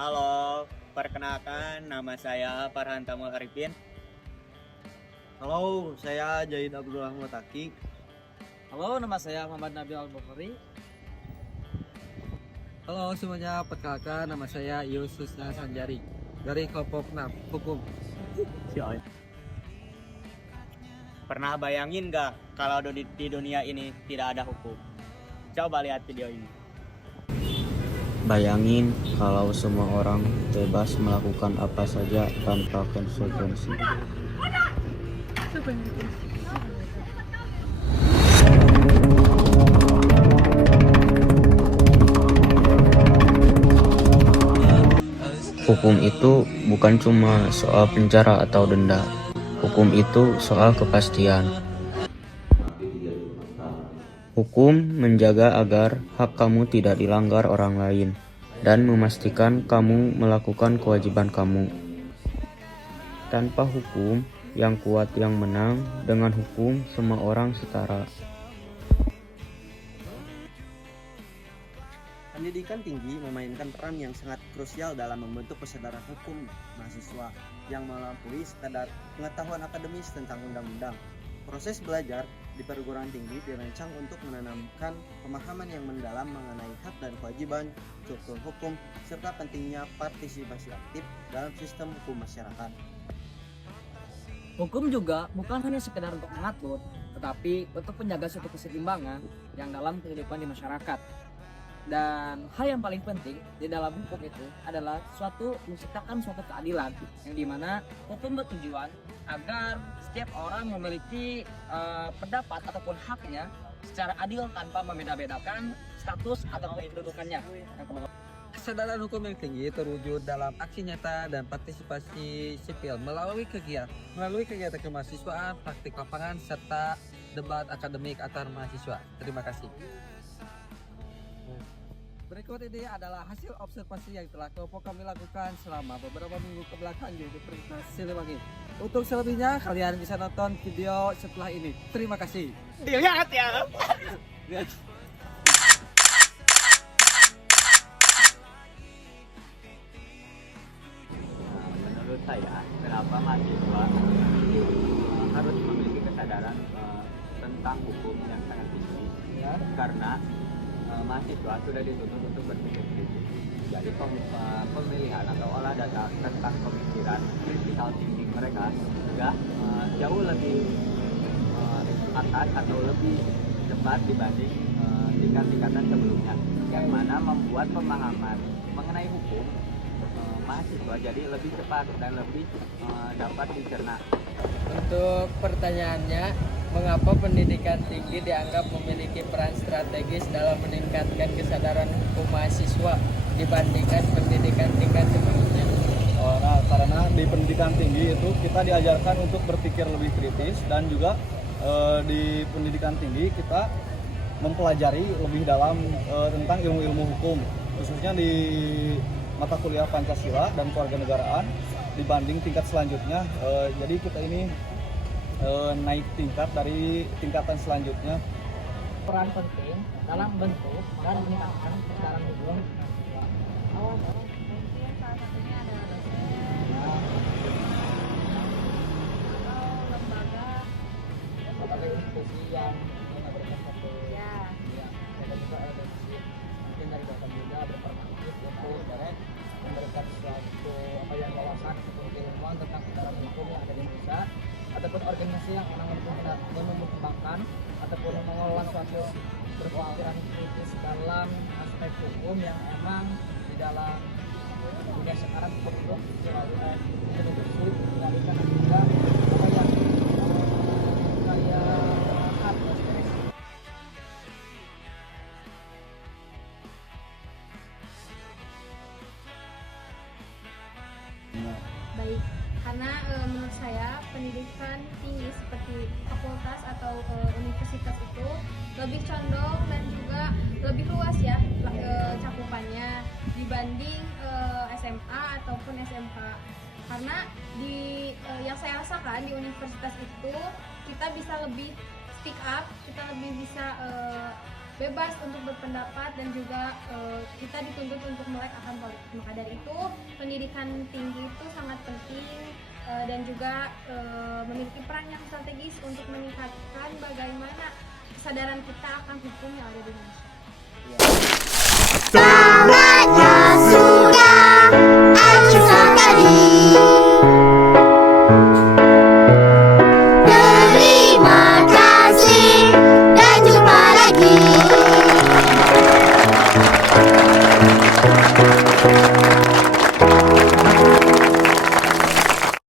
Halo, perkenalkan nama saya Farhan Tamul Arifin. Halo, saya Jahid Abdullah Mutaki. Halo, nama saya Muhammad Nabil Al-Bukhari. Halo semuanya, perkenalkan nama saya Yusuf Sanjari dari kelompok 6 Hukum. Pernah bayangin gak kalau di dunia ini tidak ada hukum? Coba lihat video ini. Bayangin kalau semua orang bebas melakukan apa saja tanpa konsekuensi. Hukum itu bukan cuma soal penjara atau denda. Hukum itu soal kepastian. Hukum menjaga agar hak kamu tidak dilanggar orang lain dan memastikan kamu melakukan kewajiban kamu. Tanpa hukum, yang kuat yang menang. Dengan hukum, semua orang setara. Pendidikan tinggi memainkan peran yang sangat krusial dalam membentuk kesadaran hukum mahasiswa yang melampaui sekadar pengetahuan akademis tentang undang-undang. Proses belajar di perguruan tinggi dirancang untuk menanamkan pemahaman yang mendalam mengenai hak dan kewajiban, struktur hukum, serta pentingnya partisipasi aktif dalam sistem hukum masyarakat. Hukum juga bukan hanya sekedar untuk mengatur, tetapi untuk menjaga suatu keseimbangan yang dalam kehidupan di masyarakat. Dan hal yang paling penting di dalam hukum itu adalah menciptakan suatu keadilan yang dimana hukum bertujuan agar setiap orang memiliki pendapat ataupun haknya secara adil tanpa membeda-bedakan status atau kedudukannya. Kesadaran hukum yang tinggi terwujud dalam aksi nyata dan partisipasi sipil melalui kegiatan kemahasiswaan, praktik lapangan, serta debat akademik antar mahasiswa. Terima kasih. Berikut ini adalah hasil observasi yang telah kelompok kami lakukan selama beberapa minggu kebelakang di Universitas Siliwangi. Untuk selebihnya kalian bisa nonton video setelah ini. Terima kasih. Dilihat ya. Menurut saya, kenapa mahasiswa harus memiliki kesadaran tentang hukum yang sangat tinggi? Karena mahasiswa sudah dituntut untuk berpikir kritis. Jadi pemilihan atau olah data tentang pemikiran critical thinking mereka sudah jauh lebih atas atau lebih cepat dibanding tingkat-tingkatan sebelumnya, yang mana membuat pemahaman mengenai hukum mahasiswa jadi lebih cepat dan lebih dapat dicerna. Untuk pertanyaannya, mengapa pendidikan tinggi dianggap memiliki peran strategis dalam meningkatkan kesadaran hukum mahasiswa dibandingkan pendidikan tingkat sebelumnya? Karena di pendidikan tinggi itu kita diajarkan untuk berpikir lebih kritis, dan juga di pendidikan tinggi kita mempelajari lebih dalam tentang ilmu-ilmu hukum, khususnya di mata kuliah Pancasila dan Kewarganegaraan dibanding tingkat selanjutnya. Jadi kita ini naik tingkat dari tingkatan selanjutnya. Peran penting dalam bentuk dan meningkatkan kesadaran hukum. Mungkin salah satunya adalah dosen atau lembaga Sebagai institusi yang memberikan satu ya. dan juga ada donasi mungkin dari dosen juga berperspektif untuk direct memberikan suatu wawasan ataupun keilmuan tentang kesadaran hukum yang ada di Indonesia, ataupun organisasi yang memperkembangkan ataupun mengelola suatu berpikiran kritis dalam aspek hukum yang emang di dalam dunia sekarang perlu sulit dikendalikan, dan juga apa yang kayak hak dan sebagainya. Baik, karena menurut saya pendidikan tinggi seperti fakultas atau universitas itu lebih condong dan juga lebih luas ya cakupannya dibanding SMA ataupun SMK. Karena yang saya rasakan di universitas itu kita bisa lebih speak up, kita lebih bisa bebas untuk berpendapat dan juga kita dituntut untuk melek akan politik. Maka dari itu pendidikan tinggi itu sangat penting dan juga memiliki peran yang strategis untuk meningkatkan bagaimana kesadaran kita akan hukum yang ada di Indonesia.